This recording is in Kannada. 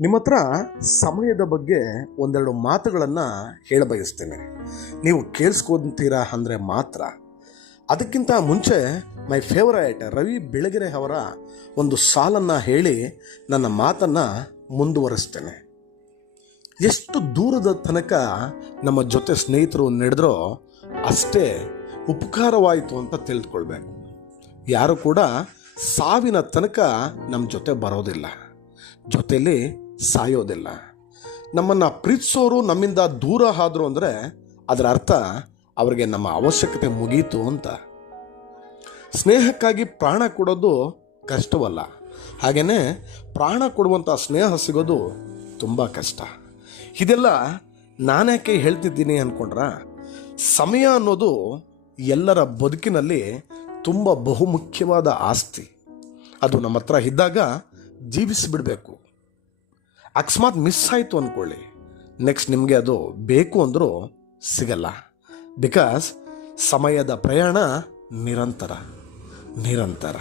ನಿಮ್ಮ ಹತ್ರ ಸಮಯದ ಬಗ್ಗೆ ಒಂದೆರಡು ಮಾತುಗಳನ್ನು ಹೇಳ ಬಯಸ್ತೇನೆ. ನೀವು ಕೇಳಿಸ್ಕೊತೀರಾ ಅಂದರೆ ಮಾತ್ರ. ಅದಕ್ಕಿಂತ ಮುಂಚೆ ಮೈ ಫೇವರೇಟ್ ರವಿ ಬೆಳಗೆರೆ ಅವರ ಒಂದು ಸಾಲನ್ನು ಹೇಳಿ ನನ್ನ ಮಾತನ್ನು ಮುಂದುವರಿಸ್ತೇನೆ. ಎಷ್ಟು ದೂರದ ತನಕ ನಮ್ಮ ಜೊತೆ ಸ್ನೇಹಿತರು ನಡೆದ್ರೋ ಅಷ್ಟೇ ಉಪಕಾರವಾಯಿತು ಅಂತ ತಿಳಿದುಕೊಳ್ಬೇಕು ಯಾರು ಕೂಡ ಸಾವಿನ ತನಕ ನಮ್ಮ ಜೊತೆ ಬರೋದಿಲ್ಲ. ಜೊತೆಯಲ್ಲಿ ಸಾಯೋದಿಲ್ಲ. ನಮ್ಮನ್ನು ಪ್ರೀತಿಸೋರು ನಮ್ಮಿಂದ ದೂರ ಆದರು ಅಂದರೆ ಅದರ ಅರ್ಥ ಅವರಿಗೆ ನಮ್ಮ ಅವಶ್ಯಕತೆ ಮುಗೀತು ಅಂತ. ಸ್ನೇಹಕ್ಕಾಗಿ ಪ್ರಾಣ ಕೊಡೋದು ಕಷ್ಟವಲ್ಲ. ಹಾಗೆಯೇ ಪ್ರಾಣ ಕೊಡುವಂಥ ಸ್ನೇಹ ಸಿಗೋದು ತುಂಬ ಕಷ್ಟ. ಇದೆಲ್ಲ ನಾನ್ಯಾಕೆ ಹೇಳ್ತಿದ್ದೀನಿ ಅಂದ್ಕೊಂಡ್ರ ಸಮಯ ಅನ್ನೋದು ಎಲ್ಲರ ಬದುಕಿನಲ್ಲಿ ತುಂಬ ಬಹುಮುಖ್ಯವಾದ ಆಸ್ತಿ. ಅದು ನಮ್ಮ ಹತ್ರ ಇದ್ದಾಗ ಜೀವಿಸಿಬಿಡಬೇಕು. ಅಕಸ್ಮಾತ್ ಮಿಸ್ ಆಯಿತು ಅಂದ್ಕೊಳ್ಳಿ ನೆಕ್ಸ್ಟ್ ನಿಮಗೆ ಅದು ಬೇಕು ಅಂದರೂ ಸಿಗಲ್ಲ. ಬಿಕಾಸ್ ಸಮಯದ ಪ್ರಯಾಣ ನಿರಂತರ. ನಿರಂತರ.